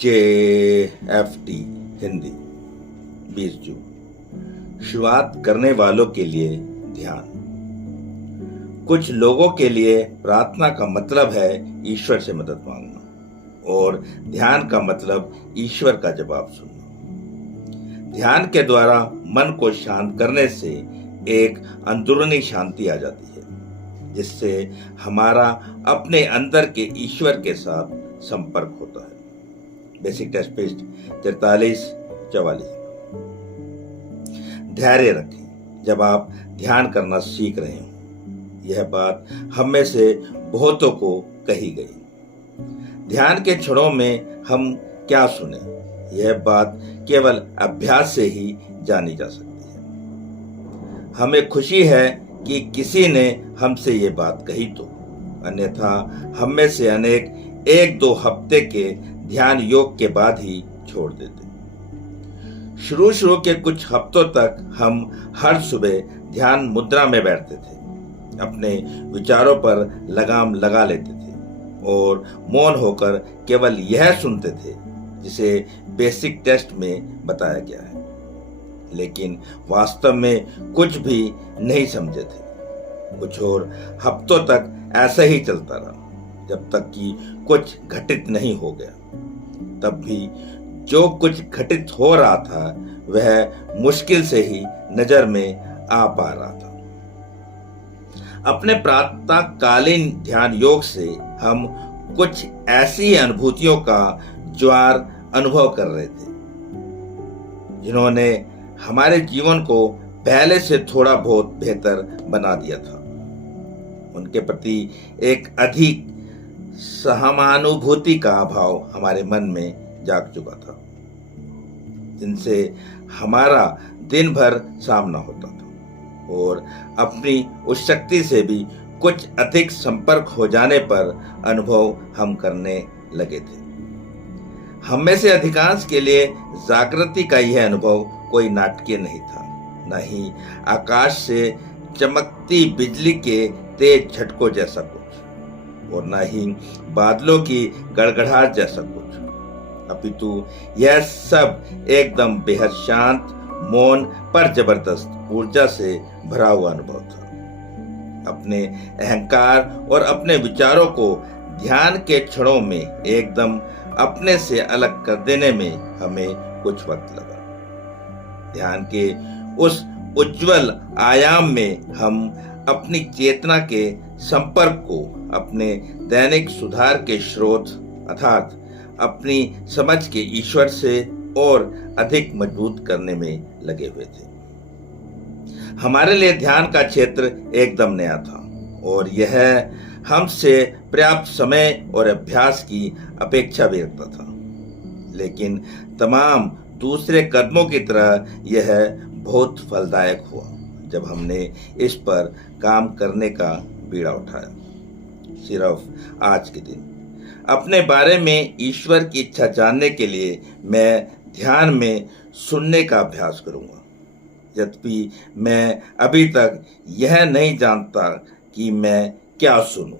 JFT Hindi 20 जून। शुरुआत करने वालों के लिए ध्यान। कुछ लोगों के लिए प्रार्थना का मतलब है ईश्वर से मदद मांगना और ध्यान का मतलब ईश्वर का जवाब सुनना। ध्यान के द्वारा मन को शांत करने से एक अंदरूनी शांति आ जाती है जिससे हमारा अपने अंदर के ईश्वर के साथ संपर्क होता है। Basic test page 43-44। धैर्य रखें जब आप ध्यान करना सीख रहे हो। यह बात हम में से बहुतों को कही गई। ध्यान के क्षणों में हम क्या सुने, यह बात केवल अभ्यास से ही जानी जा सकती है। हमें खुशी है कि किसी ने हमसे ये बात कही तो, अन्यथा हम में से अनेक 1-2 हफ्ते के ध्यान योग के बाद ही छोड़ देते। शुरू के कुछ हफ्तों तक हम हर सुबह ध्यान मुद्रा में बैठते थे, अपने विचारों पर लगाम लगा लेते थे और मौन होकर केवल यह सुनते थे जिसे बेसिक टेस्ट में बताया गया है, लेकिन वास्तव में कुछ भी नहीं समझे थे। कुछ और हफ्तों तक ऐसा ही चलता रहा जब तक कि कुछ घटित नहीं हो गया। तब भी जो कुछ घटित हो रहा था वह मुश्किल से ही नजर में आ पा रहा था। अपने प्रातःकालीन ध्यान योग से हम कुछ ऐसी अनुभूतियों का ज्वार अनुभव कर रहे थे जिन्होंने हमारे जीवन को पहले से थोड़ा बहुत बेहतर बना दिया था। उनके प्रति एक अधिक सहानुभूति का अभाव हमारे मन में जाग चुका था, जिनसे हमारा दिन भर सामना होता था और अपनी उस शक्ति से भी कुछ अधिक संपर्क हो जाने पर अनुभव हम करने लगे थे। हम में से अधिकांश के लिए जागृति का यह अनुभव कोई नाटकीय नहीं था, न ही आकाश से चमकती बिजली के तेज झटकों जैसा कुछ और न ही बादलों की गड़गड़ाहट जैसा कुछ, अपितु यह सब एकदम बेहद शांत, मौन पर जबरदस्त ऊर्जा से भरा हुआ अनुभव था। अपने अहंकार और अपने विचारों को ध्यान के क्षणों में एकदम अपने से अलग कर देने में हमें कुछ वक्त लगा। ध्यान के उस उज्जवल आयाम में हम अपनी चेतना के संपर्क को अपने दैनिक सुधार के स्रोत अर्थात अपनी समझ के ईश्वर से और अधिक मजबूत करने में लगे हुए थे। हमारे लिए ध्यान का क्षेत्र एकदम नया था और यह हमसे पर्याप्त समय और अभ्यास की अपेक्षा भी रखता था, लेकिन तमाम दूसरे कदमों की तरह यह बहुत फलदायक हुआ जब हमने इस पर काम करने का बीड़ा उठाया। सिर्फ आज के दिन अपने बारे में ईश्वर की इच्छा जानने के लिए मैं ध्यान में सुनने का अभ्यास करूंगा, यद्यपि मैं अभी तक यह नहीं जानता कि मैं क्या सुनूं।